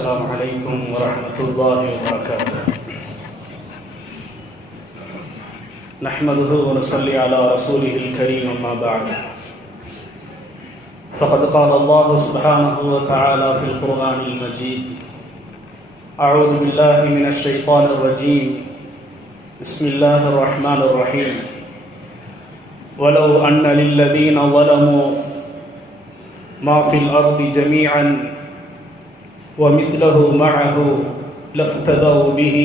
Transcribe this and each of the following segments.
السلام عليكم ورحمة الله وبركاته. نحمده ونصلي على رسوله الكريم أما بعد. فقد قال الله سبحانه وتعالى في القرآن المجيد: أعوذ بالله من الشيطان الرجيم. بسم الله الرحمن الرحيم. ولو أن للذين ظلموا ما في الأرض جميعا ومثله معه لافتدوا به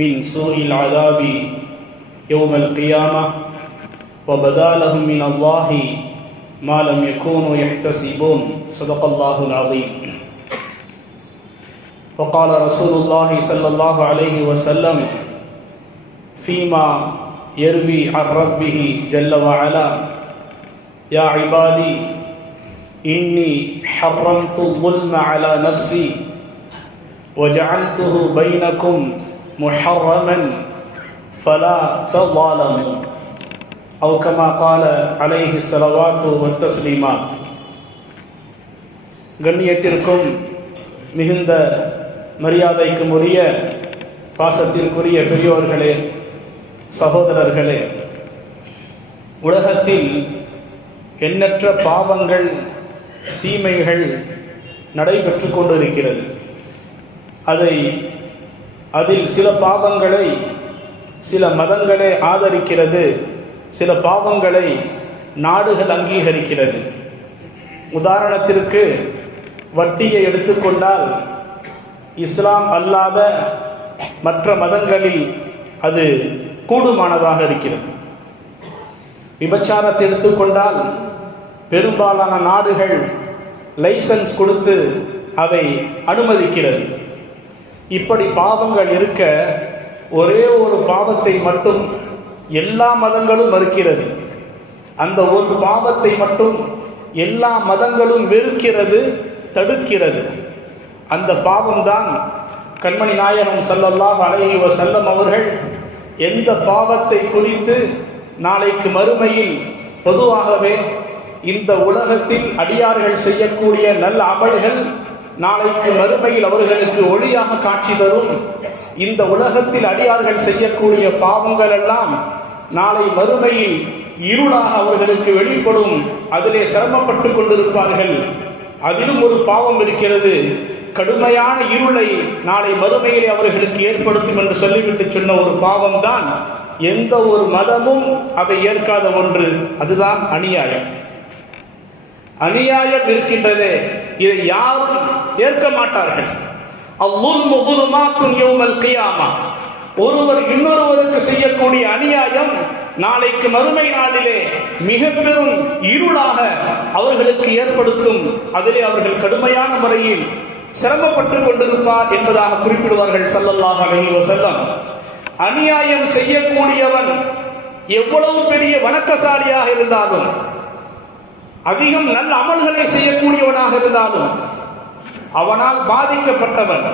من سوء العذاب يوم القيامة وبدا لهم من الله ما لم يكونوا يحتسبون. صدق الله العظيم. وقال رسول الله صلى الله عليه وسلم فيما يروي عن ربه جل وعلا: يا عبادي إني حرمت الظلم على نفسي وجعلته بينكم محرما فلا تظالموا، أو كما قال عليه الصلوات والتسليمات. கண்ணியத்திற்கும் மிகுந்த மரியாதைக்கும் உரிய பாசத்திற்குரிய பெரியோர்களே, சகோதரர்களே, உலகத்தில் எண்ணற்ற பாவங்கள், தீமைகள் நடைபெற்று கொண்டிருக்கிறது. அதில் சில பாவங்களை சில மதங்களே ஆதரிக்கிறது, சில பாவங்களை நாடுகள் அங்கீகரிக்கிறது. உதாரணத்திற்கு வட்டியை எடுத்துக்கொண்டால் இஸ்லாம் அல்லாத மற்ற மதங்களில் அது கூடுமானதாக இருக்கிறது. விபச்சாரத்தை எடுத்துக்கொண்டால் பெரும்பாலான நாடுகள் லைசன்ஸ் கொடுத்து அதை அனுமதிக்கிறது. இப்படி பாவங்கள் இருக்க ஒரே ஒரு பாவத்தை மட்டும் எல்லா மதங்களும் மறுக்கிறது. அந்த ஒரு பாவத்தை மட்டும் எல்லா மதங்களும் வெறுக்கிறது, தடுக்கிறது. அந்த பாவம்தான் கண்மணி நாயகம் ஸல்லல்லாஹு அலைஹி வஸல்லம் அவர்கள் எந்த பாவத்தை குறித்து நாளைக்கு மறுமையில் பொதுவாகவே இந்த உலகத்தில் அடியார்கள் செய்யக்கூடிய நல்ல அமல்கள் நாளைக்கு மறுமையில் அவர்களுக்கு ஒளியாக காட்சி தரும். இந்த உலகத்தில் அடியார்கள் செய்யக்கூடிய பாவங்கள் எல்லாம் நாளை மறுமையில் இருளாக அவர்களுக்கு வெளிப்படும். அதிலே சிரமப்பட்டு கொண்டிருப்பார்கள். அதிலும் ஒரு பாவம் இருக்கிறது, கடுமையான இருளை நாளை மறுமையிலே அவர்களுக்கு ஏற்படுத்தும் என்று சொல்லிவிட்டு சொன்ன ஒரு பாவம் தான் எந்த ஒரு மதமும் அதை ஏற்காத ஒன்று. அதுதான் அநியாயம். அநியாயம் இருக்கின்றதே, இதை யாரும் ஏற்க மாட்டார்கள். அல்-ظுல்மு ظுலுமாத்துன் யௌமல் கியாமா. ஒருவர் இன்னொருவருக்கு செய்யக்கூடிய அநியாயம் நாளைக்கு மறுமை நாளிலே மிக பெரும் இருளாக அவர்களுக்கு ஏற்படுத்தும். அதிலே அவர்கள் கடுமையான முறையில் சிரமப்பட்டு கொண்டிருப்பார் என்பதாக குறிப்பிடுவார்கள் ஸல்லல்லாஹு அலைஹி வஸல்லம். அநியாயம் செய்யக்கூடியவன் எவ்வளவு பெரிய வணக்கசாலியாக இருந்தாலும், அதிகம் நல்ல அமல்களை செய்யக்கூடியவனாக இருந்தாலும், அவனால் பாதிக்கப்பட்டவன்,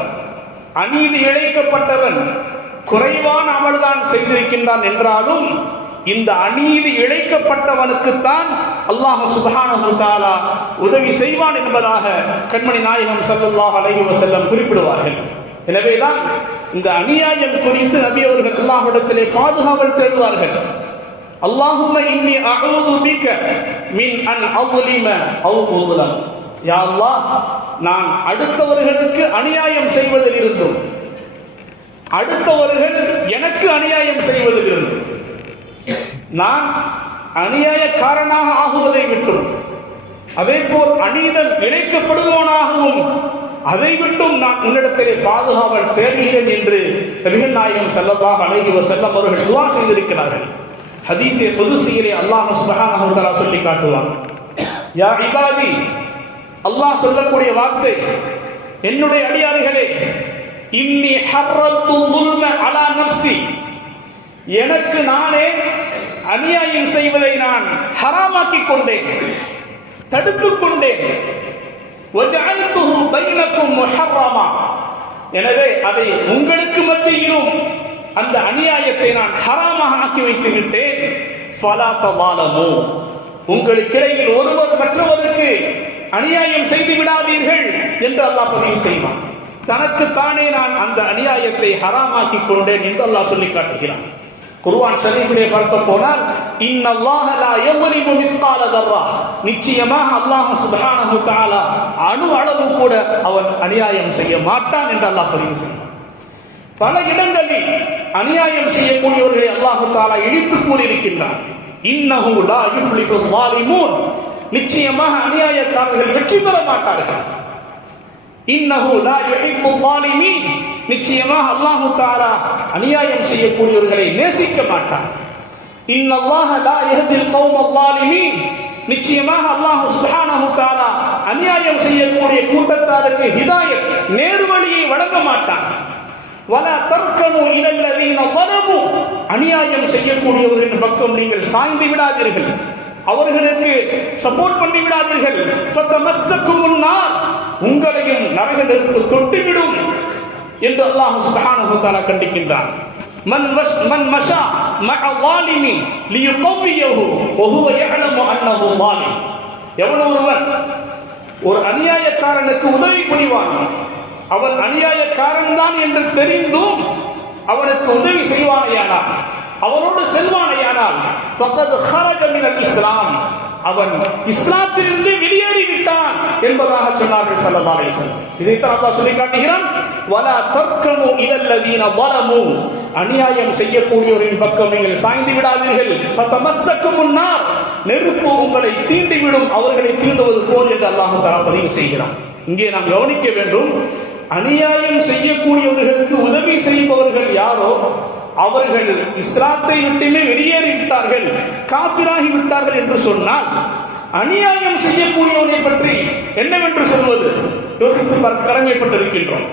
அநீதி இழைக்கப்பட்டவன், குறைவான அமல்தான் செய்திருக்கின்றான் என்றாலும் இந்த அநீதி இழைக்கப்பட்டவனுக்குத்தான் அல்லாஹ் சுப்ஹானஹு வ தஆலா உதவி செய்வான் என்பதாக கண்மணி நாயகம் ஸல்லல்லாஹு அலைஹி வஸல்லம் குறிப்பிடுவார்கள். எனவேதான் இந்த அநியாயம் குறித்து நபி அவர்கள் அல்லாஹ்விடத்திலே பாதுகாவல் தேடுவார்கள். அல்லாஹும்ம இன்னி அஊது பிக மின் அன் அظ்லிம அவ் உظ்லம். யா அல்லாஹ், நான் அடுத்தவர்களுக்கு அநியாயம் செய்வதில் இருந்தும் அடுத்தவர்கள் எனக்கு அநியாயம் செய்வதில் இருந்தும் நான் அநியாயக்காரனாக ஆகுவதை விட்டும், அதே போல் அநீதம் இழைக்கப்படுபவனாகவும் அதை விட்டும் நான் உன்னிடத்திலே பாதுகாவல் தேடுகிறேன் என்று நபிகள் நாயகம் ஸல்லல்லாஹு அலைஹி வஸல்லம் அவர்கள் துஆ செய்திருக்கிறார்கள். ஹதீஸே குதுஸியிலே அல்லாஹ் சுப்ஹானஹு வ தஆலா சொல்லி காட்டுவான்: யா இபாதி, அல்லாஹ் சொல்லக்கூடிய வார்த்தை, என்னுடைய அடியார்களே, இன்னி ஹர்ரத்து ظுல்ம அலா நஃப்ஸி, எனக்கு நானே அநியாயம் செய்வதை நான் ஹராமாக்கிக் கொண்டேன், தடுத்துக் கொண்டேன். வஜஅல்துஹு பைனக்கும் முஹர்ரமா, எனவே அதை உங்களுக்கு மத்தியிலும் அந்த அநியாயத்தை நான் ஹராமாக ஆக்கி வைத்து விட்டேன். ஃபலா தவாலமு, உங்களுக்கிடையில் ஒருவர் மற்றவருக்கு அநியாயம் செய்து விடாதீர்கள் என்று அல்லாஹ் பதிவு செய்வான். தனக்குத்தானே நான் அந்த அநியாயத்தை ஹராமாக்கி கொண்டேன் என்று அல்லாஹ் சொல்லி காட்டுகிறான். குர்ஆன் ஷரீஃபிலே பார்க்க போனால் இன்னல்லாஹ லா யظلم மிஸ்கால தர்ரா, நிச்சயமாக அல்லாஹ் சுப்ஹானஹு வ தஆலா அணு அளவு கூட அவன் அநியாயம் செய்ய மாட்டான் என்று அல்லாஹ் பதிவு செய்கிறான். பல இடங்களில் அநியாயம் செய்யக்கூடியவர்களை அல்லாஹ் தஆலா இழித்து கூறியிருக்கின்றான். இன்னஹு லா யுஃப்லிஹுல் ஸாலிமூன், நிச்சயமாக அநியாயக்காரர்கள் வெற்றி பெற மாட்டார்கள். இன்னஹு லா யுஹிப்புல் ஸாலிமீன், நிச்சயமாக அல்லாஹ் தஆலா அநியாயம் செய்யக்கூடியவர்களை நேசிக்க மாட்டான். இன்னல்லாஹ லா யஹ்தில் கௌமல் ஸாலிமீன், நிச்சயமாக அல்லாஹ் சுப்ஹானஹு வ தஆலா அநியாயம் செய்யக்கூடிய கூட்டத்தாருக்கு ஹிதாயத் நேர்வழியை வழங்க மாட்டான். வலா தர்கனு இலல்லதீன ஸலமு, அநியாயம் செய்யக்கூடியவர்களின் பக்கம் நீங்கள் சாய்ந்து விடாதீர்கள், அவர்களுக்கு சப்போர்ட் பண்ணி விடாதீர்கள். ஃபதமஸ்ஸகுமுன் நார், உங்களையும் நரக நெருப்பு தொட்டுவிடும் என்று அல்லாஹ் சுப்ஹானஹு வ தஆலா கண்டிக்கின்றான். மன் மஷா மஅ ஸாலிமின் லியுகவ்வியஹு வ ஹுவ யஅலமு அன்னஹு ஸாலிம், எவன் ஒருவன் ஒரு அநியாயக்காரனுக்கு உதவி புரிவான், அவன் அநியாயக்காரன் தான் என்று தெரிந்தும் அவனுக்கு உதவி செய்வானையானால், அவனோடு செல்வானையானால் ஃபகத் ஹரஜ மினல் இஸ்லாம், அவன் இஸ்லாத்திலிருந்து வெளியேறிவிட்டான் என்பதாக சொன்னார்கள் ஸல்லல்லாஹு அலைஹி வஸல்லம். இதைத்தான் அல்லாஹ் சொல்லி காட்டுகிறான். வலா தர்கனு இலல்லதீன ஸலமு, அநியாயம் செய்யக்கூடியவரின் பக்கம் நீங்கள் சாய்ந்து விடாதீர்கள். ஃபதமஸ்ஸகுமுன் நார், நெருப்பு உங்களை தீண்டிவிடும், அவர்களை தீண்டுவது போல் என்று அல்லாஹ் தஆலா பதிவு செய்கிறான். இங்கே நாம் கவனிக்க வேண்டும், அநியாயம் செய்யக்கூடியவர்களுக்கு உதவி செய்பவர்கள் யாரோ அவர்கள் இஸ்லாத்தை விட்டுமே வெளியேறிவிட்டார்கள், காஃபிராகி விட்டார்கள் என்று சொன்னால், அநியாயம் செய்யக்கூடியவனை பற்றி என்னவென்று சொல்வது யோசித்து பார்க்க கடமைப்பட்டிருக்கின்றோம்.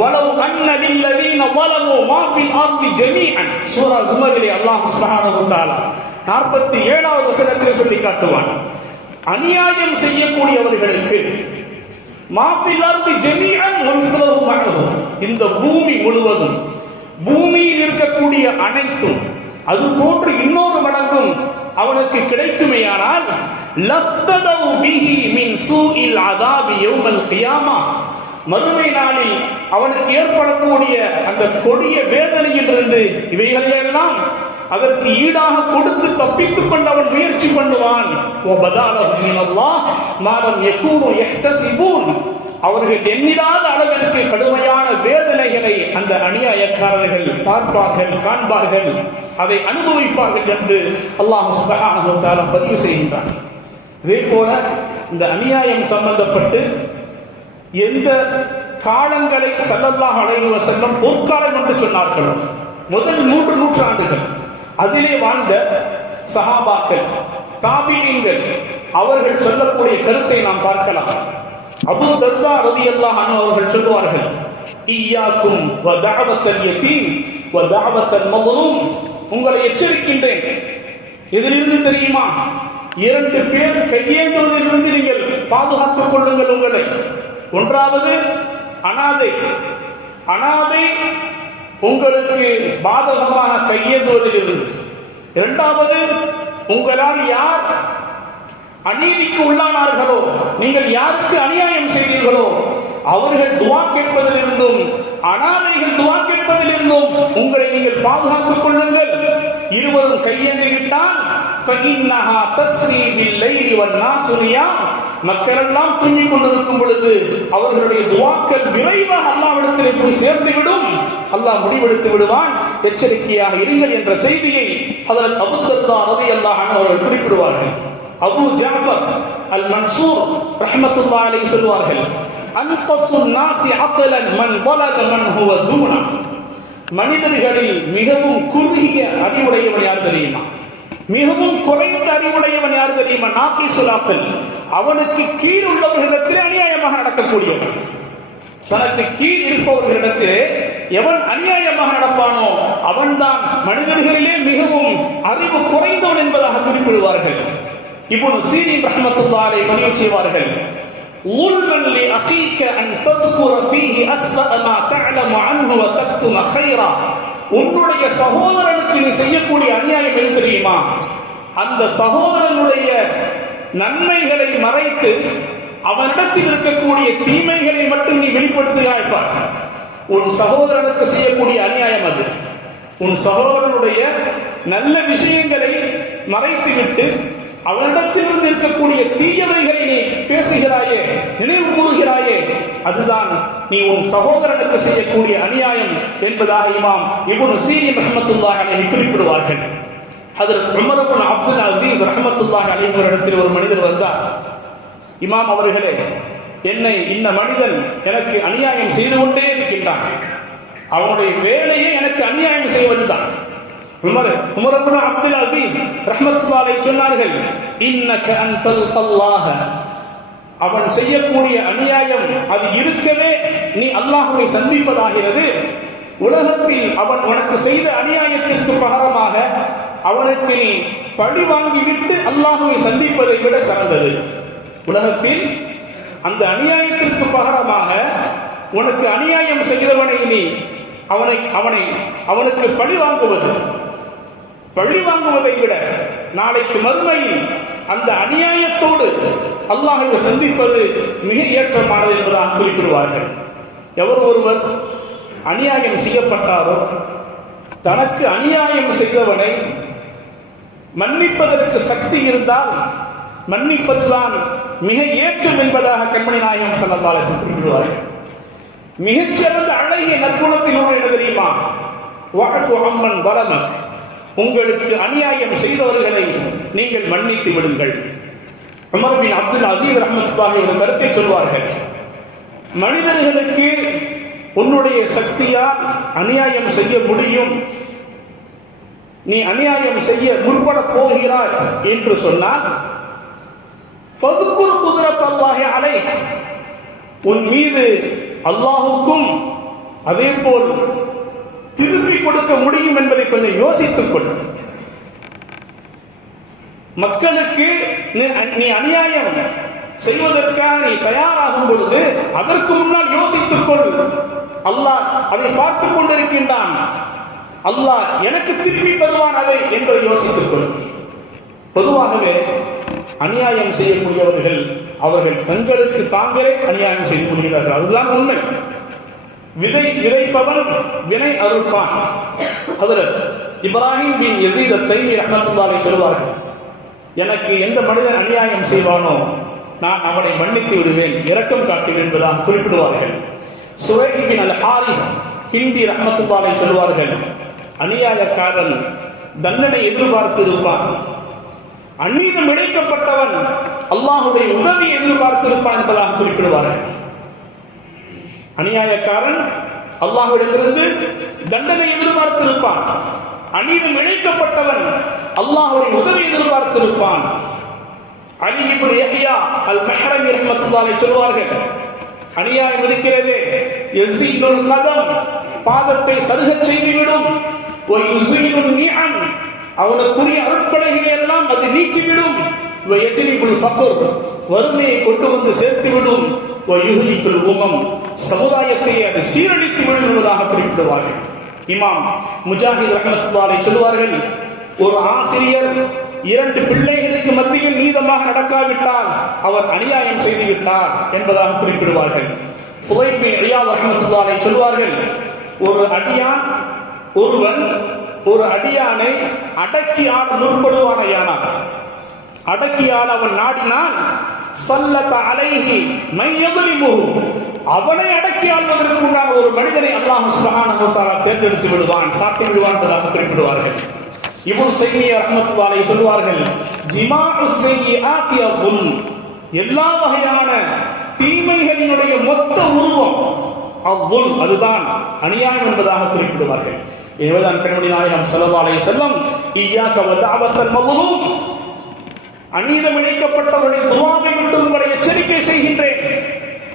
வலவ் அன்ன லில்லதீன ஸலமு மா ஃபில் அர்தி ஜமீஅன், சூரா ஸுமரிலே அல்லாஹ் சுப்ஹானஹு வ தஆலா 47வது வசனத்திலே சொல்லி காட்டுவான், அநியாயம் செய்யக்கூடியவர்களுக்கு மா ஃபில் அர்தி ஜமீஅன் வ மிஸ்லுஹு மஅஹு, இந்த பூமி முழுவதும், பூமியில் இருக்கக்கூடிய அனைத்தும் அது போன்று இன்னொரு மடங்கும் அவனுக்கு கிடைக்குமேயானால் லஃப்ததவு பிஹி மின் சூஇல் அஸாபி யௌமல் கியாமா, மறுமை நாளில் அவனுக்கு ஏற்படக்கூடிய அந்த கொடிய வேதனையிலிருந்து இவைகளையெல்லாம் அதற்கு ஈடாக கொடுத்து தப்பித்துக் கொண்டு அவன் முயற்சி பண்ணுவான். அவர்கள் எண்ணிடாத அளவிற்கு கடுமையான வேதனைகளை அந்த அநியாயக்காரர்கள் பார்ப்பார்கள், காண்பார்கள், அதை அனுபவிப்பார்கள் என்று அல்லாஹ் சுப்ஹானஹு வ தஆலா பதிவு செய்கின்றான். இதே போல இந்த அநியாயம் சம்பந்தப்பட்டு எந்த காலங்களை ஸல்லல்லாஹு அலைஹி வஸல்லம் பொற்காலம் என்று சொன்னார்களோ, முதல் 3 நூற்றாண்டுகள் அதிலே வாழ்ந்த சஹாபாக்கள், தாபீஈன்கள், அவர்கள் சொல்லக்கூடிய கருத்தை நாம் பார்க்கலாம். அபூ தர்தா ரலியல்லாஹு அன்ஹு அவர்கள் சொல்வார்கள், இய்யாக்கும் வ தஅவத்தல் யதீம் வ தஅவத்தல் மظلوم, உங்களை எச்சரிக்கின்றேன். எதிலிருந்து தெரியுமா? 2 பேர் கையேந்துவதிலிருந்து நீங்கள் பாதுகாத்துக் கொள்ளுங்கள் உங்களை. ஒன்றாவது அனாதை, அனாதை உங்களுக்கு பாதகமாக கையேந்துவதிலிருந்து. இரண்டாவது, உங்களால் யார் அநீதிக்கு உள்ளானார்களோ, நீங்கள் யாருக்கு அநியாயம் செய்தீர்களோ அவர்கள் துஆ கேட்பதிலிருந்தும், அனாதைகள் துஆ கேட்பதிலிருந்தும் உங்களை நீங்கள் பாதுகாத்துக் கொள்ளுங்கள். இருவரும் கையேந்திவிட்டால் ஃபஇன்னஹா தஸ்ரீ பில்லைலி வன்னாஸு நியாம், மக்கள் எல்லாம் தூங்கிக் கொண்டிருக்கும் பொழுது அவர்களுடைய துஆக்கள் விரைவாக அல்லாஹ்விடத்திலே போய் சேர்ந்துவிடும், அல்லாஹ் முடிவெடுத்து விடுவான், எச்சரிக்கையாக இருங்கள் என்ற செய்தியை ஹஜ்ரத் அபூ தர்தா ரலியல்லாஹு அன்ஹு அவர்கள் குறிப்பிடுவார்கள். அபூ ஜஅஃபர் அல் மன்சூர் ரஹ்மத்துல்லாஹி அலைஹி சொல்வார்கள், அன்கஸுன் நாஸி அக்லன் மன் பலக மன் ஹுவ தூனா, மனிதர்களில் மிகவும் குறுகிய அறிவுடையவன் யார் தெரியுமா? மிகவும் குறைந்த அறிவுடையவன் யார் தெரியுமா? நாகிசுல் அக்ல், அவனுக்கு கீழ் உள்ளவர்களிடத்திலே அநியாயமாக நடக்கக்கூடியவன். தனக்கு கீழ் இருப்பவர்களிடத்திலே எவன் அநியாயமாக நடப்பானோ அவன்தான் மனிதர்களிலே மிகவும் அறிவு குறைந்தவன் என்பதாக குறிப்பிடுவார்கள். இப்னு சீரின் ரஹ்மத்துல்லாஹி அலைஹி பதிவு செய்வார்கள், உல்மன் லி அகீக அன் தذكر فيه أسوأ ما تعلم عنه وتكتم خيرا, உன்னுடைய சகோதரனுக்கு நீ செய்யக்கூடிய அநியாயம் எது தெரியுமா? அந்த சகோதரனுடைய நன்மைகளை மறைத்து அவனிடத்தில் இருக்கக்கூடிய தீமைகளை மட்டும் நீ வெளிப்படுத்துகிறாய் பார். உன் சகோதரனுக்கு செய்யக்கூடிய அநியாயம் அது. உன் சகோதரனுடைய நல்ல விஷயங்களை மறைத்துவிட்டு அவனிடத்திலிருந்து இருக்கக்கூடிய தீயவைகளை நீ பேசுகிறாயே, நினைவு கூறுகிறாயே, அதுதான் நீ உன் சகோதரனுக்கு செய்யக்கூடிய அநியாயம் என்பதாக இமாம் இப்னு சீரின் ரஹ்மத்துல்லாஹி அலைஹி குறிப்பிடுவார்கள். ஹஜ்ரத் உமர் இப்னு அப்துல் அசீஸ் ரஹ்மத்துல்லாஹி அலைஹி அவரிடத்தில் ஒரு மனிதர் வந்தார். இமாம் அவர்களே, என்னை இந்த மனிதன் எனக்கு அநியாயம் செய்து கொண்டே இருக்கின்றான், அவனுடைய வேலையை எனக்கு அநியாயம் செய்வதுதான். உமர் இப்னு அப்துல் அசீஸ் ரஹ்மத்துல்லாஹி அலைஹி சொன்னார்கள், இன்னக அன்தல் அல்லாஹ், அவன் செய்யக்கூடிய அநியாயம் அது இருக்கவே நீ அல்லாஹ்வை சந்திப்பதாகிறது. உலகத்தில் அவன் உனக்கு செய்த அநியாயத்திற்கு பகரமாக அவனுக்கு நீ பழி வாங்கிவிட்டு அல்லாஹ்வை சந்திப்பதை விட சிறந்தது. உலகத்தில் அந்த அநியாயத்திற்கு பகரமாக உனக்கு அநியாயம் செய்தவனை நீ அவனுக்கு பழி வாங்குவதை விட நாளைக்கு மறுமையில் அந்த அநியாயத்தோடு அல்லாஹ்வை சந்திப்பது மிக ஏற்றமானது என்பதாக குறிப்பிடுவார்கள். எவர் ஒருவர் அநியாயம் செய்யப்பட்டாரோ தனக்கு அநியாயம் செய்தவனை மன்னிப்பதற்கு சக்தி இருந்தால் மன்னிப்பதுதான் மிக ஏற்றம் என்பதாக கண்மணி நாயகம் ஸல்லல்லாஹு அலைஹி வஸல்லம் குறிப்பிடுவார்கள். மிகச்சிறந்த அழகிய நற்குணத்தில் ஒன்று என்ன தெரியுமா? வஅஃபு அம்மன் வலமக், உங்களுக்கு அநியாயம் செய்தவர்களை நீங்கள் மன்னித்து விடுங்கள். உமர் பின் அப்துல் அசீஸ் ரஹ்மத்துல்லாஹி ஒரு கருத்தை சொல்வார்கள், மனிதர்களுக்கு உன்னுடைய சக்தியால் அநியாயம் செய்ய முடியும், நீ அநியாயம் செய்ய முற்பட போகிறாய் என்று சொன்னால் ஃபதுகுர் குத்ரத்தல்லாஹி அலைஹ், உன் மீது அல்லாஹுக்கும் அதே போல் திருப்பி கொடுக்க முடியும் என்பதை கொஞ்சம் யோசித்துக் கொள். மக்களுக்கு நீ அநியாயம் செய்வதற்காக நீ தயாராகும் பொழுது அதற்கு முன்னால் யோசித்துக் கொள். அல்லாஹ் அதை பார்த்துக் கொண்டிருக்கின்றான், அல்லாஹ் எனக்கு திருப்பி தருவான் அதை என்பதை யோசித்துக் கொள். பொதுவாகவே அநியாயம் செய்யக்கூடியவர்கள் அவர்கள் தங்களுக்கு தாங்களே அநியாயம் செய்து கொள்கிறார்கள், அதுதான் உண்மை. விதைப்பவன் வினை அறுப்பான். ஹஜ்ரத் இப்ராஹிம் பின் யஸீத் அத்-தைமி ரஹ்மத்துல்லாஹி அலைஹி சொல்வார்கள், எனக்கு எந்த மனிதன் அநியாயம் செய்வானோ நான் அவனை மன்னித்து விடுவேன், இரக்கம் காட்டுவேன் என்பதாக குறிப்பிடுவார்கள். சுவைத் பின் அல்-ஹாரிஸ் கிண்டி ரஹ்மத்துல்லாஹி அலைஹி சொல்வார்கள், அநியாயக்காரன் தண்டனை எதிர்பார்த்து இருப்பான், அநீதம் இழைக்கப்பட்டவன் அல்லாஹ்வுடைய உதவியை எதிர்பார்த்து இருப்பான் என்பதாக குறிப்பிடுவார்கள். அநியாயக்காரன் அல்லாஹ்விடமிருந்து தண்டனை எதிர்பார்த்திருப்பான், அநீதம் இழைக்கப்பட்டவன் அல்லாஹ்வுடைய உதவி எதிர்பார்த்திருப்பான். அலி இப்னு யஹ்யா அல்-மஹ்ரமி ரஹ்மத்துல்லாஹி அலைஹி சொல்வார்கள், அநியாயம் இருக்கிறதே யஸீதுல் கதம், பாதத்தை சருகச் செய்துவிடும், வ யுஸீலுன் நிஅம், அவனுக்குரிய அருட்கொடைகளை எல்லாம் அது நீக்கிவிடும், வ யஜ்லிபுல் ஃபக்ர், வறுமையை கொண்டு வந்து சேர்த்துவிடும், வ யுஹ்லிகுல் உமம், சமுதாயத்தை அது சீரழித்து விடும் என்பதாக குறிப்பிடுவார்கள். இமாம் முஜாஹித் ரஹ்மத்துல்லாஹி அலைஹி சொல்வார்கள், ஒரு ஆசிரியர் 2 பிள்ளைகளுக்கு மத்தியில் நீதமாக நடக்காவிட்டால் அவர் அநியாயம் செய்துவிட்டார் என்பதாக குறிப்பிடுவார்கள். ஃபுதைல் பின் இயாத் ரஹ்மத்துல்லாஹி அலைஹி சொல்வார்கள், ஒரு அடியான் ஒருவன் ஒரு அடியானை அடக்கி ஆள முற்படுவானையானார், அடக்கி ஆள அவன் நாடினால் சல்லத அலைஹி மை யظلمஹு, அவனை அடக்கி ஆள்வதற்கு உண்டான ஒரு மனிதனை அல்லாஹ் சுப்ஹானஹு வ தஆலா தேர்ந்தெடுத்து விடுவான், சாட்டி விடுவான் என்பதாக குறிப்பிடுவார்கள். இப்னு தைமிய்யா ரஹ்மத்துல்லாஹி அலைஹி சொல்வார்கள், ஜிமாஉ ஸய்யிஆத்தி அல்-ظுல்ம், எல்லா வகையான தீமைகளினுடைய மொத்த உருவம் அல்-ظுல்ம், அதுதான் அநியாயம் என்பதாக குறிப்பிடுவார்கள். எனவேதான் கண்மணி நாயகம் ஸல்லல்லாஹு அலைஹி வஸல்லம் இய்யாக வ தஅவத்தல் மظلوم, அநீதம் இழைக்கப்பட்டவருடைய துஆவை விட்டு உங்களை எச்சரிக்கை செய்கின்றேன்.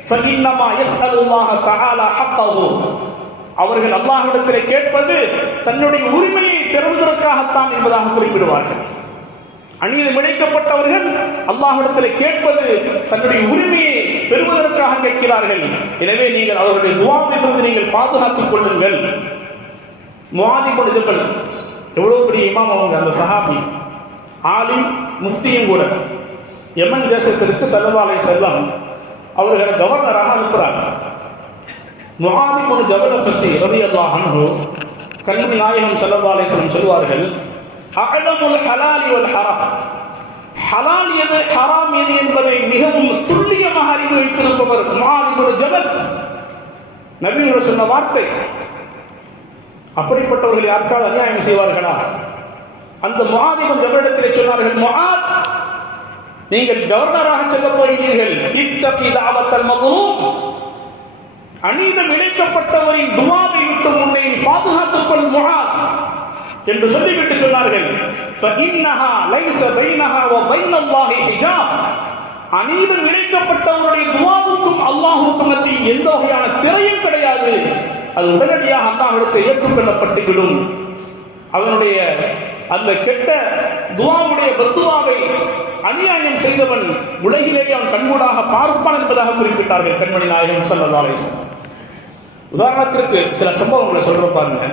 ஃபஇன்னமா யஸ்அலுல்லாஹ தஆலா ஹக்கஹு, அவர்கள் அல்லாஹ்விடத்திலே கேட்பது தன்னுடைய உரிமையை பெறுவதற்காகத்தான் என்பதாக குறிப்பிடுவார்கள். அநீதம் இழைக்கப்பட்டவர்கள் அல்லாஹ்விடத்திலே கேட்பது தன்னுடைய உரிமையை பெறுவதற்காக கேட்கிறார்கள். எனவே நீங்கள் அவருடைய துஆவிலிருந்து நீங்கள் பாதுகாத்துக் கொள்ளுங்கள். முஆத் இப்னு ஜபல் எவ்வளவு பெரிய இமாம் அவங்க, அந்த சஹாபி, ஆலிம், முஃப்தியும் கூட. யமன் தேசத்திற்கு ஸல்லல்லாஹு அலைஹி வஸல்லம் அவர்களை கவர்னராக அனுப்புறாங்க. முஆத் இப்னு ஜபலை பற்றி ரலியல்லாஹு அன்ஹு கண்மணி நாயகம் ஸல்லல்லாஹு அலைஹி வஸல்லம் சொல்வார்கள், அஅலமுல் ஹலாலி வல் ஹராம், ஹலால் எது ஹராம் எது என்பதை மிகவும் துல்லியமாக அறிந்து வைத்திருப்பவர் முஆத் இப்னு ஜபல். நபிகள் சொன்ன வார்த்தை. அப்படிப்பட்டவர்கள் யாருக்காவது அநியாயம் செய்வார்களா? அந்த முஆத் இப்னு ஜபலிடத்திலே சொன்னார்கள், முஆத், நீங்கள் கவர்னராக செல்ல போகிறீர்கள், இத்தகி தஅவத்தல் மظلوم, அநீதம் இழைக்கப்பட்டவரின் துஆவை விட்டு உன்னை பாதுகாத்துக் கொள் முஆத் என்று சொல்லிவிட்டு சொன்னார்கள், ஃபஇன்னஹா லைஸ பைனஹா வ பைனல்லாஹி ஹிஜாப், அநீதம் இழைக்கப்பட்டவருடைய துஆவுக்கும் அல்லாஹ்வுக்கும் மத்தியில் எந்த வகையான திரையும் கிடையாது, அது உடனடியாக அல்லாஹ்விடத்தில் ஏற்றுக்கொள்ளப்பட்டுவிடும். அவனுடைய அந்த கெட்ட துஆவுடைய பத்துவாவை அநியாயம் செய்தவன் உலகிலேயே அவன் கண்கூடாக பார்ப்பான் என்பதாக குறிப்பிட்டார்கள் கண்மணி நாயகம் ஸல்லல்லாஹு அலைஹி வஸல்லம். உதாரணத்திற்கு சில சம்பவங்களை சொல்ற பாருங்க.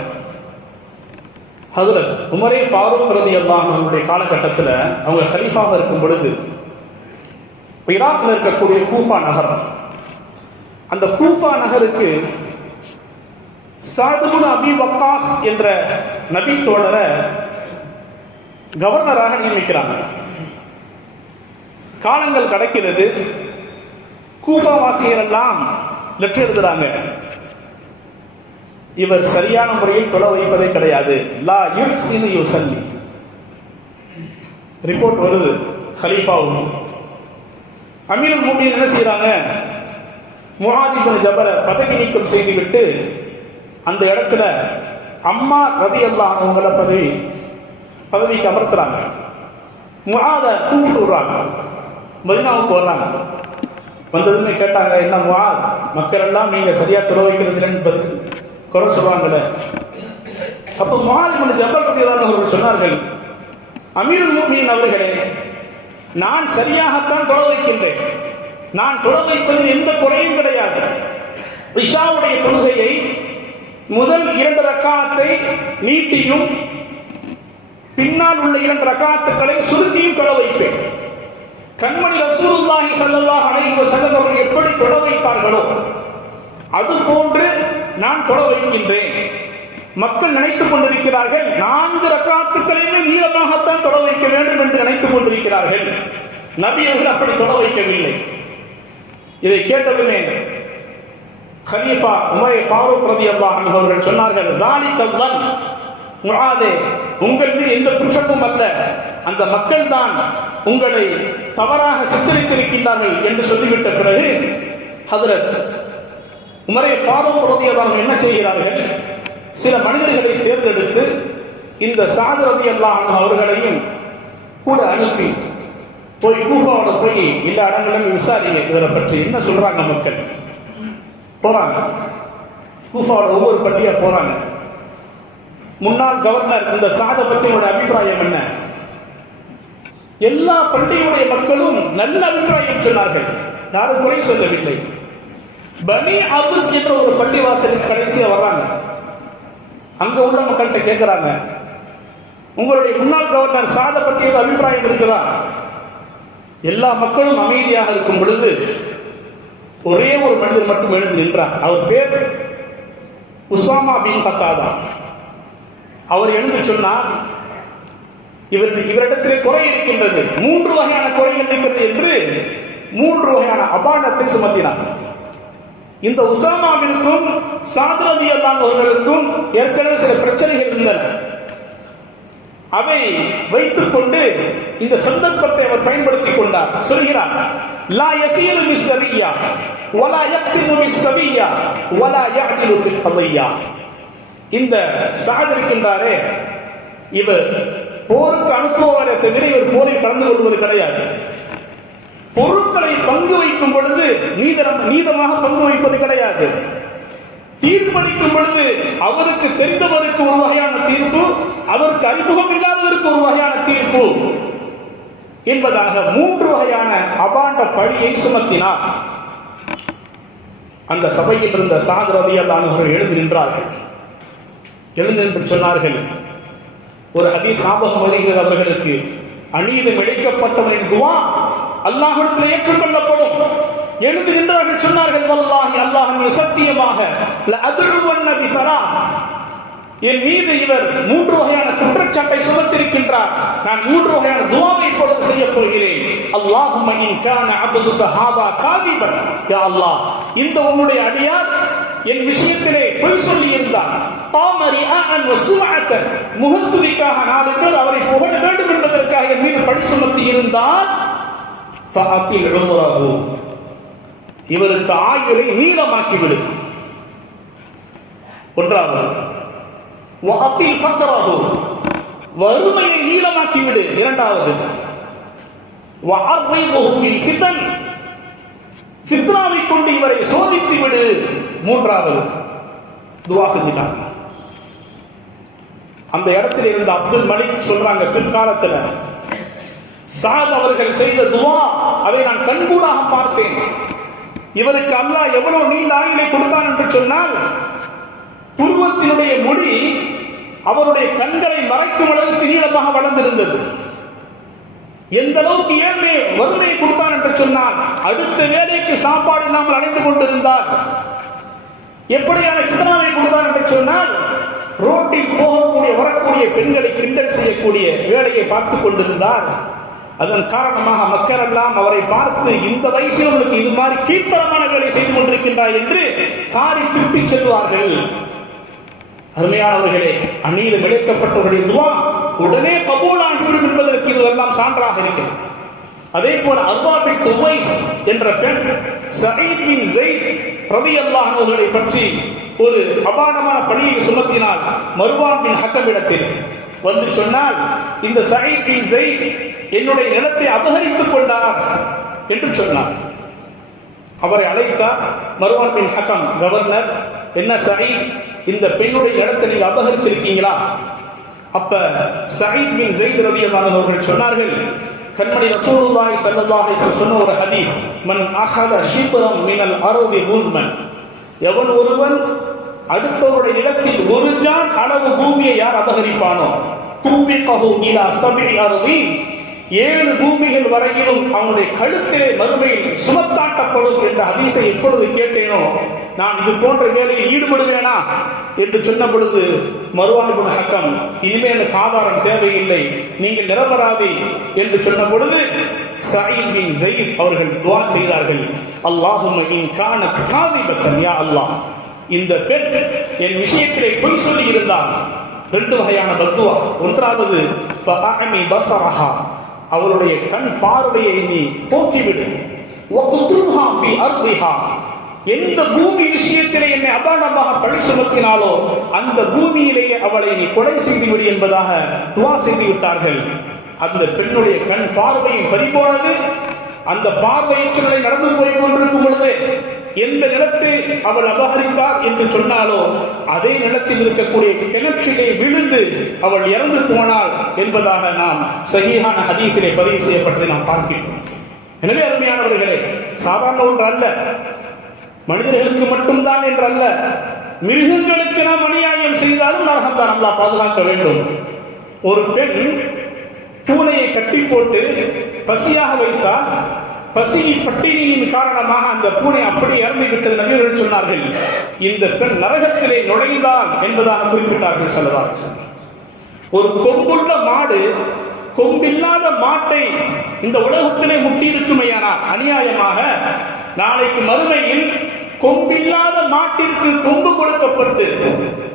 ஹஜ்ரத் உமரே ஃபாரூக் ரலியல்லாஹு அன்ஹுடைய காலகட்டத்தில் அவங்க கலீஃபாக இருக்கும் பொழுது ஈராக்கில் இருக்கக்கூடிய கூஃபா நகரம், அந்த கூஃபா நகருக்கு சஅத் இப்னு அபி வக்காஸ் என்ற நபி தோழரை கவர்னராக நியமிக்கிறாங்க. காலங்கள் கடக்கிறது. கூஃபா வாசிகள் எல்லாம் லெட்டர் எழுதுறாங்க, இவர் சரியான முறையில் தொலை வைப்பதே கிடையாது, லா யுஹ்சினு யுஸல்லி. ரிப்போர்ட் வருது கலீஃபாவும். அமீருல் முஃமினீன் என்ன செய்யறாங்க, முஆத் இப்னு ஜபலை பதவி நீக்கம் செய்துவிட்டு அந்த இடத்துல அம்மா ரலியல்லாஹு அன்ஹுங்களை பதவிக்கு அமர்த்துறாங்க. முஆத கூப்பிட்டு விடுறாங்க, மதீனாவுக்கு வர்றாங்க. வந்ததுமே கேட்டாங்க, என்ன முஆத், மக்கள் எல்லாம் நீங்க சரியா தொலை வைக்கிறது என்பது குறை சொல்றாங்கல்ல. அப்ப முஆத் இப்னு ஜபல் ரலியல்லாஹு அன்ஹு சொன்னார்கள், அமீருல் முஃமினீன் அவர்களே, நான் சரியாகத்தான் தொலை வைக்கின்றேன், நான் தொலை வைப்பதில் எந்த குறையும் கிடையாது. இஷாவுடைய தொழுகையை முதல் 2 ரக்காத்தை நீட்டியும் பின்னால் உள்ள 2 ரக்காத்துக்களை சுருக்கியும் தொலை வைப்பேன். கண்மணி ரசூலுல்லாஹி ஸல்லல்லாஹு அலைஹி வஸல்லம் அவர்கள் எப்படி தொலை வைப்பார்களோ அது போன்று நான் தொலை வைக்கின்றேன். மக்கள் நினைத்துக் கொண்டிருக்கிறார்கள் 4 ரக்காத்துக்களையுமே நீளமாகத்தான் தொலை வைக்க வேண்டும் என்று நினைத்துக் கொண்டிருக்கிறார்கள். நபி அவர்கள் அப்படி தொலை வைக்கவில்லை. இதை கேட்டதுமே கலீஃபா உமர் ஃபாரூக் ரலியல்லாஹு அன்ஹு அவர்கள் சொன்னார்கள், ஸாலிகல் ஸன், முஆதே, உங்கள் மீது எந்த குற்றமும் அல்ல, அந்த மக்கள் தான் உங்களை தவறாக சித்தரித்திருக்கின்றார்கள் என்று சொல்லிவிட்ட பிறகு ஹஜ்ரத் உமர் ஃபாரூக் ரலியல்லாஹு அன்ஹு என்ன செய்கிறார்கள், சில மனிதர்களை தேர்ந்தெடுத்து இந்த ஸஅத் ரலியல்லாஹு அன்ஹு அவர்களையும் கூட அனுப்பி போய் கூஃபாவோட போய் எல்லா இடங்களிலும் விசாரிங்க, இவரை பற்றி என்ன சொல்றாங்க மக்கள். போறாங்க, கூஃபாவோட ஒவ்வொரு பள்ளியா போறாங்க. முன்னாள் கவர்னர் இந்த ஸஅத் பற்றியோட அபிப்பிராயம் என்ன? எல்லா பள்ளியுடைய மக்களும் நல்ல அபிப்பிராயம் சொன்னார்கள், யாரும் குறை சொல்லவில்லை. பனி அப்ஸ் என்ற ஒரு பள்ளி வாசலுக்கு கடைசியா வர்றாங்க. அங்க உள்ள மக்கள்கிட்ட கேட்கிறாங்க, உங்களுடைய முன்னாள் கவர்னர் ஸஅத் பற்றியோட அபிப்பிராயம் இருக்குதா? எல்லா மக்களும் அமைதியாக இருக்கும் பொழுது ஒரே ஒரு மனிதர் மட்டும் எழுந்து நின்றார். அவர் பேர் உஸாமா பின் கத்தாதா. அவர் எழுந்து சொன்னார், இவரிடத்திலே குறை இருக்கின்றது, 3 வகையான குறைகள் இருக்கிறது என்று 3 வகையான அபாண்டத்தை சுமத்தினார். இந்த உஸாமாவிற்கும் ஸஅத் ரலியல்லாஹு அவர்களுக்கும் ஏற்கனவே சில பிரச்சனைகள் இருந்தன. அதை வைத்துக் கொண்டு இந்த சந்தர்ப்பத்தை அவர் பயன்படுத்திக் கொண்டார். சொல்கிறார், லா யஸீரு பிஸ்ஸபிய்யா வலா யக்ஸிமு பிஸ்ஸபிய்யா வலா யஅதிலு ஃபில் கதிய்யா. இந்த ஸஅத் இருக்கின்றாரே, இவர் போருக்கு அனுப்புவாரே தவிர இவர் போரில் கலந்து கொள்வது கிடையாது. பொருட்களை பங்கு வைக்கும் பொழுது நீதமாக பங்கு வைப்பது கிடையாது. தீர்ப்பளிக்கும் பொழுது அவருக்கு தெரிந்தவருக்கு ஒரு வகையான தீர்ப்பு, அவருக்கு அறிமுகம் இல்லாதவருக்கு ஒரு வகையான தீர்ப்பு என்பதாக 3 வகையான அபாண்ட பழியை சுமத்தினார். அந்த சபையில் இருந்த ஸஅத் ரலியல்லாஹு அன்ஹு எழுந்து நின்றார்கள். எழுந்து நின்று சொன்னார்கள், ஒரு ஹதீஸ் ஞாபகம் வருகிறது அவர்களுக்கு, அநீதம் இழைக்கப்பட்டவனின் துஆ அல்லாஹ்விடத்தில் ஏற்றுக்கொள்ளப்படும். எழுந்து நின்றார்கள், சொன்னார்கள், வல்லாஹி அல்லாஹ்வின் சத்தியமாக லஅதுவன் நபி தரா, என் மீது இவர் 3 வகையான குற்றச்சாட்டை சுமத்திருக்கின்றார். நான் 3 வகையான துஆவை இப்பொழுது செய்ய போகிறேன். அல்லாஹும்ம இன் கான அப்துக ஹாதா காதிபன், யா அல்லாஹ், இந்த உன்னுடைய அடியார் என் விஷயத்திலே பொய் சொல்லி இருந்தார், தாமரிஅன் வசுஅத்தன், முகஸ்துதிக்காக 4 பேர் அவரை புகழ வேண்டும் என்பதற்காக என் மீது பழி சுமத்தி இருந்தால், ஃபஅத்தில் உம்ரஹு, இவருக்கு ஆயுளை நீளமாக்கி விடு. ஒன்றாவது, வஅத்தில் ஃபக்ரஹு, வறுமையை நீளமாக்கி விடு. இரண்டாவது, வஅர்ரிஹு பில் ஃபிதன், ஃபித்னாவை கொண்டு இவரை சோதித்து விடு. மூன்றாவது துஆ செஞ்சிட்டாங்க. அந்த இடத்துல இருந்த அப்துல் மலிக் சொல்றாங்க, பிற்காலத்துல சாத் அவர்கள் செய்த துஆ, அதை நான் கண்கூடாக பார்த்தேன். இவருக்கு அல்லாஹ் எவ்வளவு நீண்ட ஆயுளை கொடுத்தான் என்று சொன்னால், புருவத்தினுடைய முடி அவருடைய கண்களை மறைக்கும் அளவுக்கு நீளமாக வளர்ந்திருந்தது. எந்த அளவுக்கு ஏழ்மை வறுமையை கொடுத்தான் என்று சொன்னால், அடுத்த வேலைக்கு சாப்பாடு இல்லாமல் அடைந்து கொண்டிருந்தார். எப்படியான ஃபித்னாவை கொடுத்தான் என்று சொன்னால், ரோட்டில் போகக்கூடிய வரக்கூடிய பெண்களை கிண்டல் செய்யக்கூடிய வேலையை பார்த்து கொண்டிருந்தார். அதன் காரணமாக மக்கள் எல்லாம் அவரை பார்த்து, இந்த வயசில் உங்களுக்கு இது மாதிரி கீழ்த்தரமான வேலை செய்து கொண்டிருக்கின்றார் என்று காரி துப்பி செல்வார்கள். அருமையானவர்களே, அந்நியில் விளைக்கப்பட்டவருடைய துஆ உடனே கபூல் ஆகிவிடும் என்பதற்கு இதுவெல்லாம் சான்றாக இருக்கிறது. அதே போல அர்வா பின் உவைஸ் என்ற பெண் சயீத் பின் ஸைத் ரலியல்லாஹு அன்ஹு அவர்களை பற்றி ஒரு அபாரமான பழியை சுமத்தினால் மர்வான் பின் ஹக்கமிடத்தில் வந்து சொன்னால், இந்த சயீத் பின் ஸைத் என்னுடைய நிலத்தை அபகரித்துக் கொண்டார் என்று சொன்னார். அவரை அழைத்தார் மர்வான் பின் ஹக்கம் கவர்னர், என்ன சயீத், இந்த பெண்ணுடைய இடத்தை நீங்க அபகரிச்சிருக்கீங்களா? அப்ப சயீத் பின் ஸைத் ரலியல்லாஹு அன்ஹு அவர்கள் சொன்னார்கள், கண்மணி ரசூலுல்லாஹி ஸல்லல்லாஹு அலைஹி வஸல்லம் சொன்ன ஒரு ஹதீஸ், மன் அஹத ஷிப்ரம் மினல் அர்தி குல்மன், எவன் ஒருவன் அடுத்தவருடைய நிலத்தில் ஒரு ஜான் அளவு பூமியை யார் அபகரிப்பானோ, துபிகஹு இலா சப்இ அர்தீன், 7 பூமிகள் வரையிலும் அவனுடைய கழுத்திலே மறுமையில் சுமத்தாட்டப்படும் என்ற ஹதீஸை எப்பொழுது கேட்டேனோ, நான் இது போன்ற வேலையில் ஈடுபடுவேனா என்று சொன்ன பொழுது மர்வான் இப்னு ஹக்கம், இனிமேல் எனக்கு ஆதாரம் தேவையில்லை, நீங்கள் நிரபராதி என்று சொன்ன பொழுது சயீத் பின் ஸைத் அவர்கள் துஆ செய்தார்கள், அல்லாஹும்ம இன் கானத் காதிபத்தன், யா அல்லாஹ், இந்த பெண் என் விஷயத்திலே பொய் சொல்லி இருந்தால் 2 வகையான பத்துவா. ஒன்றாவது, ஃபஅமி பஸரஹா, அவருடைய கண் பார்வையை நீ போக்கிவிடு. வக்துஹா ஃபி அர்திஹா, எந்த பூமி விஷயத்திலே என்னை அபாண்டமாக பழி சுமத்தினாலோ அந்த பூமியிலேயே அவளை நீ கொலை செய்துவிடு என்பதாக துஆ செய்து விட்டார்கள். அந்த பெண்ணுடைய கண் பார்வையை பறிபோனது. அந்த பார்வையற்ற நிலை நடந்து போய் கொண்டிருக்கும் பொழுது எந்த நிலத்தை அவள் அபகரித்தார் என்று சொன்னாலோ அதே நிலத்தில் இருக்கக்கூடிய கிணற்றிலே விழுந்து அவள் இறந்து போனாள் என்பதாக நாம் சஹீஹான ஹதீஸிலே பதிவு செய்யப்பட்டதை நாம் பார்க்கிறோம். எனவே அருமையானவர்களே, சாதாரண ஒன்று அல்ல, மனிதர்களுக்கு மட்டும்தான் என்றல்ல, மிருகங்களுக்கு நாம் அநியாயம் செய்தாலும் நரகம்தான். அல்லாஹ் பாதுகாக்க வேண்டும். ஒரு பெண் பூனையை கட்டி போட்டு பசியாக வைத்தால், பசியின் பட்டினியின் காரணமாக அந்த பூனை அப்படி இறந்து விட்டது நபிகள் சொன்னார்கள், இந்த பெண் நரகத்திலே நுழைந்தாள் என்பதாக குறிப்பிட்டார்கள் ஸல்லல்லாஹு அலைஹி வஸல்லம். ஒரு கொம்புள்ள மாடு கொம்பில்லாத மாட்டை இந்த உலகத்திலே முட்டியிருக்குமையானால் அநியாயமாக, நாளைக்கு மறுமையில் கொம்பில்லாத மாட்டிற்கு கொம்பு கொடுக்கப்பட்டு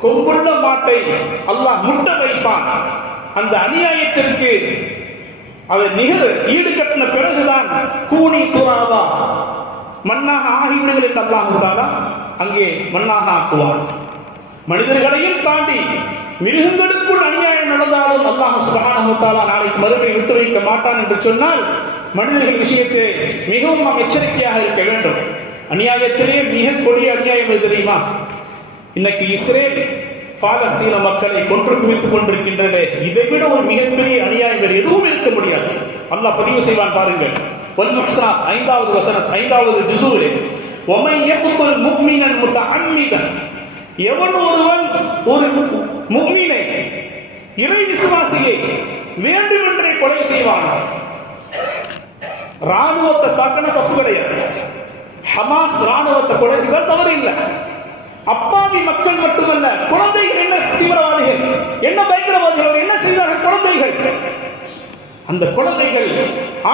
கொம்புள்ள மாட்டை அல்லாஹ் முட்ட வைப்பான். அந்த அநியாயத்திற்கு அதை நிகர் ஈடு கட்டின பிறகுதான் கூனி துராவா, மண்ணாக ஆகிவிடுங்கள் என்று அல்லாஹ் தஆலா அங்கே மண்ணாக ஆக்குவான். மனிதர்களையும் தாண்டி மிருகங்களுக்குள் அநியாயம் நடந்தாலும் அல்லாஹ் சுப்ஹானஹு வ தஆலா நாளைக்கு மறுமை விட்டு வைக்க மாட்டான் என்று சொன்னால், மனிதர்கள் விஷயத்தில் மிகவும் நாம் எச்சரிக்கையாக இருக்க வேண்டும். அநியாயத்திலே மிக கொடிய அநியாயம் எது தெரியுமா? இன்னைக்கு இஸ்ரேல் பாலஸ்தீன மக்களை கொன்று குவித்துக் கொண்டிருக்கின்றன. இதைவிட ஒரு மிகப்பெரிய அநியாயம் வேறு எதுவும் இருக்க முடியாது. அல்லாஹ் பதிவு செய்வான் பாருங்கள். வல் முஹ்ஸனாத் 5வது வசனம் 5வது ஜுஸூலே, வமன் யக்துல் முஃமினன் முத்தஅம்மிதன், எவன் ஒருவன் ஒரு முஃமினை இறை விசுவாசியை வேண்டுமென்றே கொலை செய்வான். ராணுவத்தை தாக்கின தப்பு கிடையாது, ஹமாஸ் ராணுவத்தை கொலைகள் தவறு இல்லை. அப்பாவி மக்கள் மட்டுமல்ல, குழந்தைகள் என்ன தீவிரவாதிகள், என்ன பயங்கரவாதிகள், என்ன செய்தார்கள் குழந்தைகள். அந்த குழந்தைகள்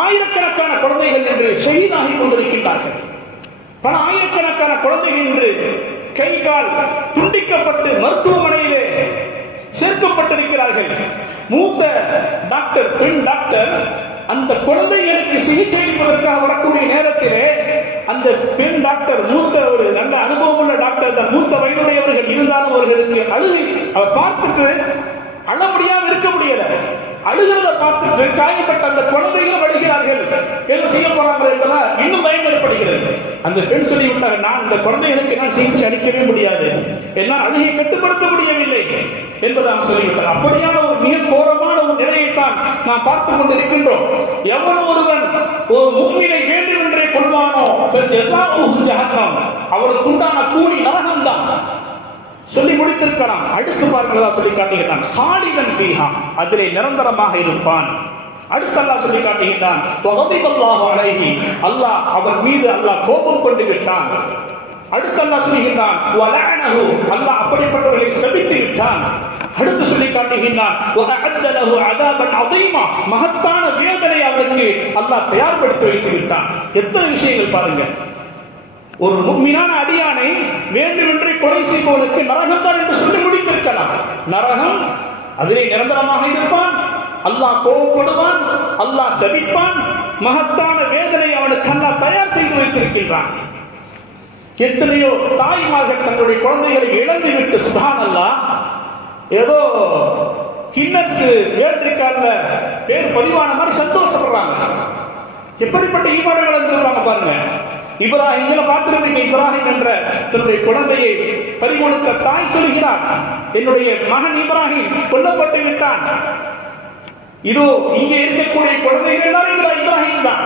ஆயிரக்கணக்கான குழந்தைகள் என்று ஷஹீதாகி கொண்டிருக்கின்றார்கள். பல ஆயிரக்கணக்கான குழந்தைகள் என்று கை கால் துண்டிக்கப்பட்டு மருத்துவமனையிலே சேர்க்கப்பட்டிருக்கிறார்கள். மூத்த டாக்டர், பெண் டாக்டர், அந்த குழந்தைகளுக்கு சிகிச்சை அளிப்பதற்காக வரக்கூடிய நேரத்திலே அந்த பெண் டாக்டர், மூத்த ஒரு நல்ல அனுபவம் உள்ள டாக்டர் தான், மூத்த வயதுடையவர்கள் இருந்தாலும் அவர்களுக்கு அழுகை, அவர் பார்த்துட்டு அழ முடியாமல் இருக்க முடியல. அழுகிறத பார்த்துட்டு காயப்பட்ட அந்த குழந்தைகளும் அழுகிறார்கள். ஏதோ செய்ய போறாங்க என்பதா இன்னும் பயம் ஏற்படுகிறது. அந்த பெண் சொல்லிவிட்டாங்க, நான் இந்த குழந்தைகளுக்கு என்னால் சிகிச்சை அளிக்கவே முடியாது, என்னால் அழுகை கட்டுப்படுத்த முடியவில்லை என்பதாக சொல்லிவிட்டார். அப்படியான ஒரு மிக கோரமான ஒரு நிலையைத்தான் நாம் பார்த்துக் கொண்டிருக்கின்றோம். எவன் ஒருவன் ஒரு முஃமினை வேண்டுமென்றே கொள்வானோ அவருக்கு உண்டான கூலி நரகம்தான். சொல்லி முடித்திருக்கலாம். அடுத்து பார்க்கிறதா சொல்லி காட்டுகிறான், ஹாலிதன் ஃபீஹா, அதிலே நிரந்தரமாக இருப்பான். அடுத்து அல்லாஹ் சொல்லி காட்டுகிறான், வகதிபல்லாஹு அலைஹி, அல்லாஹ் அவன் மீது அல்லாஹ் கோபம் கொண்டு விட்டான். அடுத்து அல்லாஹ் சொல்லுகிறான், வலஅனஹு, அல்லாஹ் அப்படிப்பட்டவர்களை சபித்து விட்டான். அடுத்து சொல்லி காட்டுகிறான், வஅஅத்த லஹு அஸாபன் அதீமா, மகத்தான வேதனை அவனுக்கு அல்லாஹ் தயார்படுத்தி வைத்து விட்டான். எத்தனை விஷயங்கள் பாருங்க. ஒரு முஃமினான அடியானை வேண்டுமென்றே கொலை செய்பவனுக்கு நரகம் தான் என்று சொல்லி முடித்திருக்கலாம். நரகம், அதிலே நிரந்தரமாக இருப்பான், அல்லாஹ் கோபப்படுவான், அல்லாஹ் சபிப்பான், மகத்தான வேதனை அவனுக்கு அல்லாஹ் தயார் செய்து வைத்திருக்கின்றான். எத்தனையோ தாய்மார்கள் தங்களுடைய குழந்தைகளை இழந்துவிட்டு சுப்ஹானல்லாஹ் ஏதோ கின்னஸ் வேர்ல்ட் ரெக்கார்ட்ல பேர் பதிவான மாதிரி சந்தோஷப்படுறாங்க. எப்படிப்பட்ட ஈமான்கள் இருந்திருப்பாங்க பாருங்க. இப்ராஹிம் பார்த்திருப்பீங்க, இப்ராஹிம் என்ற தன்னுடைய குழந்தையை பறிகொடுக்க தாய் சொல்கிறார், என்னுடைய மகன் இப்ராஹிம் கொல்லப்பட்டு விட்டான். இதோ இங்கே இருக்கக்கூடிய குழந்தைகள் எல்லாரும் இப்ராஹிம் தான்.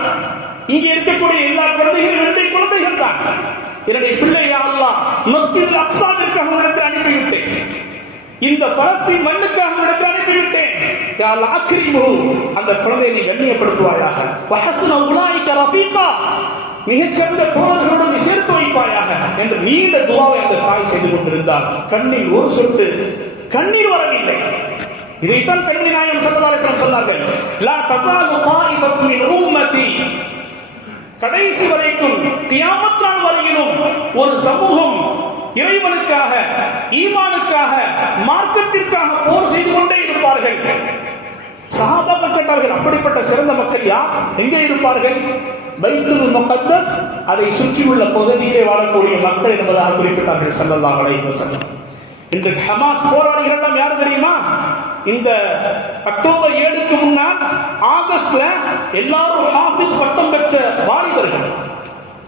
இங்கே இருக்கக்கூடிய எல்லா குழந்தைகளும் என்னுடைய குழந்தைகள் தான். என்னுடைய பிள்ளையை அல்லாஹ் மஸ்ஜித் அக்ஸாவிற்காக உன்னிடத்தில் அனுப்பிவிட்டேன், இந்த பலஸ்தீன் மண்ணுக்காக உன்னிடத்தில் அனுப்பிவிட்டேன். யா அல்லாஹ் அக்ரிம்ஹு, அந்த குழந்தையை நீ கண்ணியப்படுத்துவாயாக. வஹஸ்ன உலாயிக ரஃபீகா, மிகச்சிறந்த தோழர்களுடன் நீ சேர்த்து வைப்பாயாக என்று நீண்ட துஆவை அந்த தாய் செய்து கொண்டிருந்தார். கண்ணில் ஒரு சொட்டு கண்ணீர் வரவில்லை. இதைத்தான் கண்மணி நாயகம் ஸல்லல்லாஹு அலைஹி வஸல்லம் சொன்னார்கள், லா தஸாலு தாயிஃபத்து மின் உம்மதி, கடைசி வரைக்கும் கியாமத் நாள் வரையிலும் ஒரு சமூகம் இறைவனுக்காக, ஈமானுக்காக, மார்க்கத்திற்காக போர் செய்து கொண்டே இருப்பார்கள். சஹாபாக்கள் கேட்டார்கள், அப்படிப்பட்ட சிறந்த மக்கள் யார், எங்கே இருப்பார்கள்? பைத்துல் முகத்தஸ், அதை சுற்றியுள்ள பகுதியிலே வாழக்கூடிய மக்கள் என்பதாக குறிப்பிட்டார்கள் ஸல்லல்லாஹு அலைஹி வஸல்லம். இன்றைக்கு ஹமாஸ் போராளிகள் எல்லாம் யார் தெரியுமா? இந்த அக்டோபர் 7க்கு முன்னால் ஆகஸ்ட்ல எல்லாரும் ஹாஃபிஸ் பட்டம் பெற்ற வாலிபர்கள்,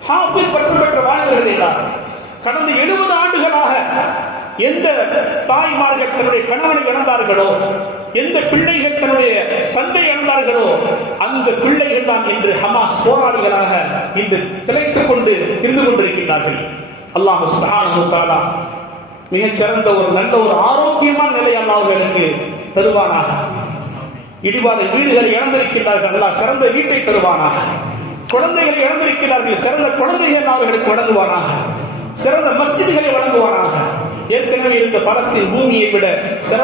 ஹாஃபிஸ் பட்டம் பெற்ற வாலிபர்கள் எல்லாரும் கடந்த 70 ஆண்டுகளாக எந்த தாய்மார்கள் தன்னுடைய கணவனை இழந்தார்களோ, எந்த பிள்ளைகள் தன்னுடைய தந்தை இழந்தார்களோ, அந்த பிள்ளைகள் தான் இன்று ஹமாஸ் போராளிகளாக இன்று திளைத்துக் கொண்டு இருந்து கொண்டிருக்கிறார்கள். அல்லாஹ் சுப்ஹானஹு வ தஆலா மிகச்சிறந்த ஒரு நல்ல ஒரு ஆரோக்கியமான நிலை அல்லாஹ் அவர்களுக்கு தருவானாக. இடிபாத வீடுகளை இழந்திருக்கிறார்கள், அல்லாஹ் சிறந்த வீட்டை தருவானாக. குழந்தைகளை இழந்திருக்கிறார்கள், சிறந்த குழந்தைகள் அவர்களுக்கு வழங்குவானாக. சிறந்த மஸ்ஜிதுகளை வழங்குவானாக. ஏற்கனவே இருந்த பலஸ்தீன் பூமியை விட சிறந்த